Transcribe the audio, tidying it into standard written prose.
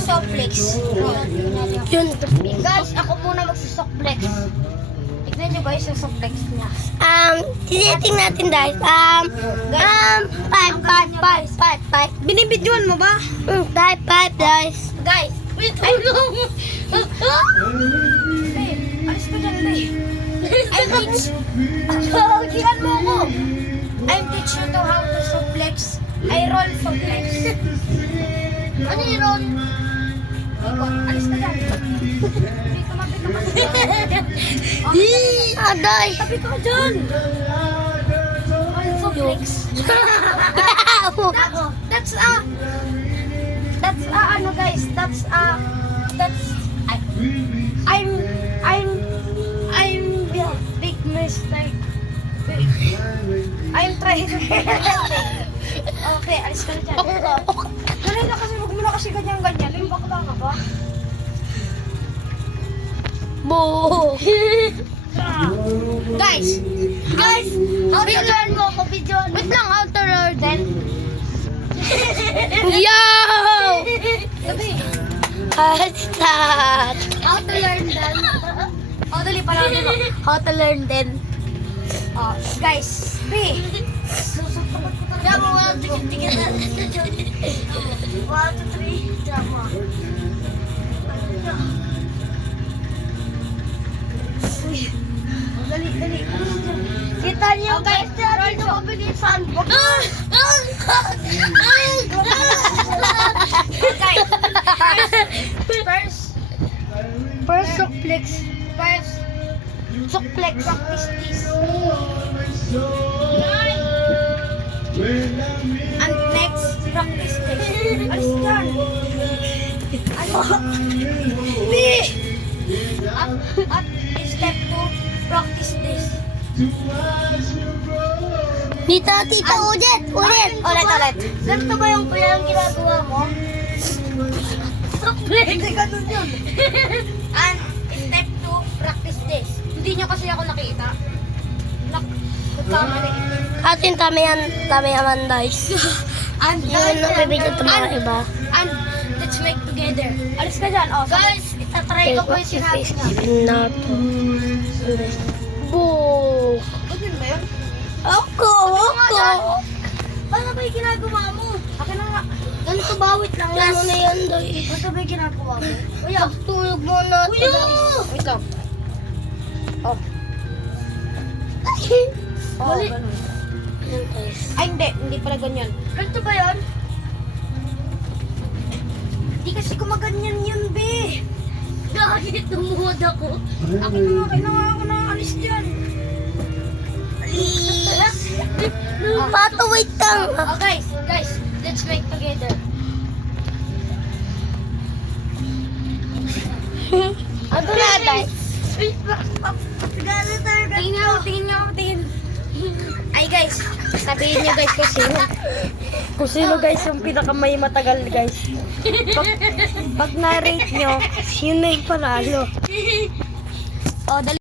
Softflex. Yun. Guys, ako muna magsusoftflex. Tignan nyo guys yung softflex niya. Tiniting natin guys. Five. Binibidyoan mo ba? Five guys. Guys, wait, ay, alis ko dyan, babe. Kilan mo ako. I'm teach you to how to softflex. I roll softflex. Ano yung roll? Ikaw, alis ka dyan. Dito, mabit ka Aday. Tabi ka dyan. Roll softflex. That's ano guys, that's I'm big mistake. I'm trying to okay, alis ka na dyan. Dali na kasi, huwag mo na kasi ganyan-ganyan. Limbak lang ka ba? Boo. Guys, how to learn mo ako, videoan mo. Wait lang, how to learn then? Yo! Sabi, Hashtag. how to learn then? Oh, dali pala dito. How to learn then? Oh, guys, B. Susutukan ko talaga. Diyan mo, 1, 2, 3, diyan mo. Uy, oh, dali. Kita niyo guys, roll to open yung sandbox. First softflex. Softflex practice this. And next, practice this. Alis dyan. At step 2, practice this. Tita, ulit. Ulit. Ganito ba yung ginagawa mo? Hindi, ganun yun. And step 2, practice this. Hindi nyo kasi ako nakita. Nagkamali. Atin tama yan guys. And Yun ang bibigyan ito mga iba. And let's make together. Alis ka dyan. Oh, guys, itatry ko po yung sinabi niya. Boo. Ganun ba yun? Ako. Paano ba yung ginagawa mo? Akin na nga. Ganito bawit lang yan na yan doy. Paano ba yung ginagawa mo? Kuya! Tulog mo na. Kuya! Wait lang. Oh. Oh, Mali. ganun. Yan guys. Ay, hindi pala ganyan. Ganito ba yun? Hindi kasi gumaganyan yun, be. Bakit tumuhod ako? Akin na nga ako nakakalis dyan. Pato, wait lang. Oh, guys, let's make together. Ano na guys? Tingin nga ako. Ay, guys, sabihin niyo guys kung sino guys yung pinakamay matagal guys. Pag na-rate nyo, sino yung panalo. Oh, dali.